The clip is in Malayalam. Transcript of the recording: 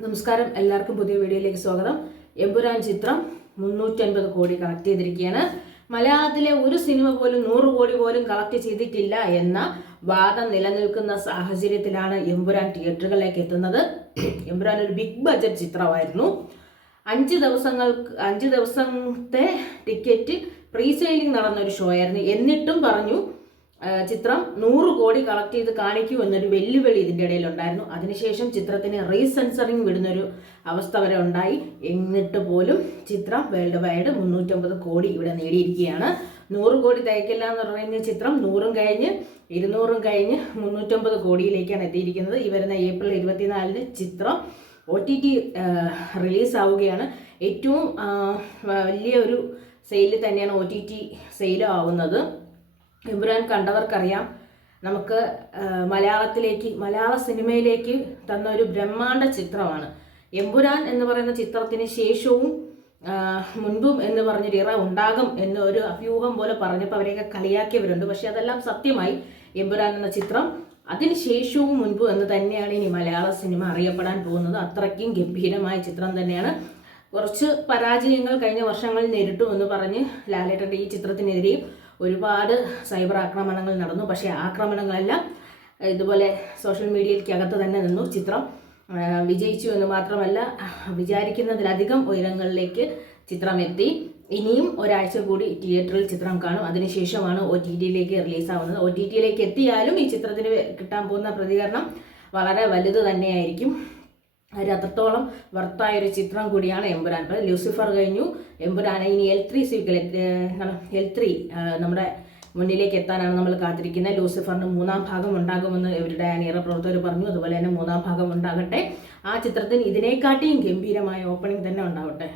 നമസ്കാരം, എല്ലാവർക്കും പുതിയ വീഡിയോയിലേക്ക് സ്വാഗതം. എമ്പുരാൻ ചിത്രം 350 കോടി കളക്ട് ചെയ്തിരിക്കുകയാണ്. മലയാളത്തിലെ ഒരു സിനിമ പോലും 100 കോടി പോലും കളക്ട് ചെയ്തിട്ടില്ല എന്ന വാദം നിലനിൽക്കുന്ന സാഹചര്യത്തിലാണ് എമ്പുരാൻ തിയേറ്ററുകളിലേക്ക് എത്തുന്നത്. എമ്പുരാൻ ഒരു ബിഗ് ബഡ്ജറ്റ് ചിത്രമായിരുന്നു. 5 ദിവസത്തെ ടിക്കറ്റ് പ്രീ സെയിലിംഗ് നടന്ന ഒരു ഷോ ആയിരുന്നു. എന്നിട്ടും പറഞ്ഞു ചിത്രം 100 കോടി കളക്ട് ചെയ്ത് കാണിക്കൂ എന്നൊരു വെല്ലുവിളി ഇതിൻ്റെ ഇടയിലുണ്ടായിരുന്നു. അതിനുശേഷം ചിത്രത്തിന് റീസെൻസറിങ് വിടുന്നൊരു അവസ്ഥ വരെ ഉണ്ടായി. എന്നിട്ട് പോലും ചിത്രം വേൾഡ് വൈഡ് 350 കോടി ഇവിടെ നേടിയിരിക്കുകയാണ്. 100 കോടി തികക്കില്ല എന്ന് പറയുന്ന ചിത്രം 100 കഴിഞ്ഞ് 200 കഴിഞ്ഞ് 350 കോടിയിലേക്കാണ് എത്തിയിരിക്കുന്നത്. ഈ വരുന്ന ഏപ്രിൽ 24 ചിത്രം OTT റിലീസാവുകയാണ്. ഏറ്റവും വലിയൊരു സെയിൽ തന്നെയാണ് OTT സെയിൽ ആവുന്നത്. എമ്പുരാൻ കണ്ടവർക്കറിയാം. നമുക്ക് മലയാള സിനിമയിലേക്ക് തന്ന ഒരു ബ്രഹ്മാണ്ഡ ചിത്രമാണ് എമ്പുരാൻ എന്ന് പറയുന്ന ചിത്രത്തിന് ശേഷവും മുൻപും എന്ന് പറഞ്ഞൊരു ഇറ ഉണ്ടാകും എന്നൊരു അഭ്യൂഹം പോലെ പറഞ്ഞപ്പോൾ അവരെയൊക്കെ കളിയാക്കിയവരുണ്ട്. പക്ഷെ അതെല്ലാം സത്യമായി. എമ്പുരാൻ എന്ന ചിത്രം അതിനുശേഷവും മുൻപും എന്ന് തന്നെയാണ് ഇനി മലയാള സിനിമ അറിയപ്പെടാൻ പോകുന്നത്. അത്രയ്ക്കും ഗംഭീരമായ ചിത്രം തന്നെയാണ്. കുറച്ച് പരാജയങ്ങൾ കഴിഞ്ഞ വർഷങ്ങളിൽ നേരിട്ടുമെന്ന് പറഞ്ഞ് ലാലേട്ടൻ്റെ ഈ ചിത്രത്തിനെതിരെയും ഒരുപാട് സൈബർ ആക്രമണങ്ങൾ നടന്നു. പക്ഷേ ആക്രമണങ്ങളെല്ലാം ഇതുപോലെ സോഷ്യൽ മീഡിയയ്ക്കകത്ത് തന്നെ നിന്നു. ചിത്രം വിജയിച്ചു എന്ന് മാത്രമല്ല, വിചാരിക്കുന്നതിലധികം ഉയരങ്ങളിലേക്ക് ചിത്രം എത്തി. ഇനിയും ഒരാഴ്ച കൂടി തിയേറ്ററിൽ ചിത്രം കാണും. അതിനുശേഷമാണ് OTTയിലേക്ക് റിലീസാവുന്നത്. OTTയിലേക്ക് എത്തിയാലും ഈ ചിത്രത്തിന് കിട്ടാൻ പോകുന്ന പ്രതികരണം വളരെ വലുത് തന്നെയായിരിക്കും. അത്രത്തോളം വർത്തായൊരു ചിത്രം കൂടിയാണ് എമ്പുരാൻ. ഇപ്പോൾ ലൂസിഫർ കഴിഞ്ഞു, എമ്പുരാനെ ഇനി L3 നമ്മുടെ മുന്നിലേക്ക് എത്താനാണ് നമ്മൾ കാത്തിരിക്കുന്നത്. ലൂസിഫറിന് 3ാം ഭാഗം ഉണ്ടാകുമെന്ന് ഇവരുടെ അണിയറ പ്രവർത്തകർ പറഞ്ഞു. അതുപോലെ തന്നെ 3ാം ഭാഗം ഉണ്ടാകട്ടെ. ആ ചിത്രത്തിന് ഇതിനെക്കാട്ടിയും ഗംഭീരമായ ഓപ്പണിംഗ് തന്നെ ഉണ്ടാവട്ടെ.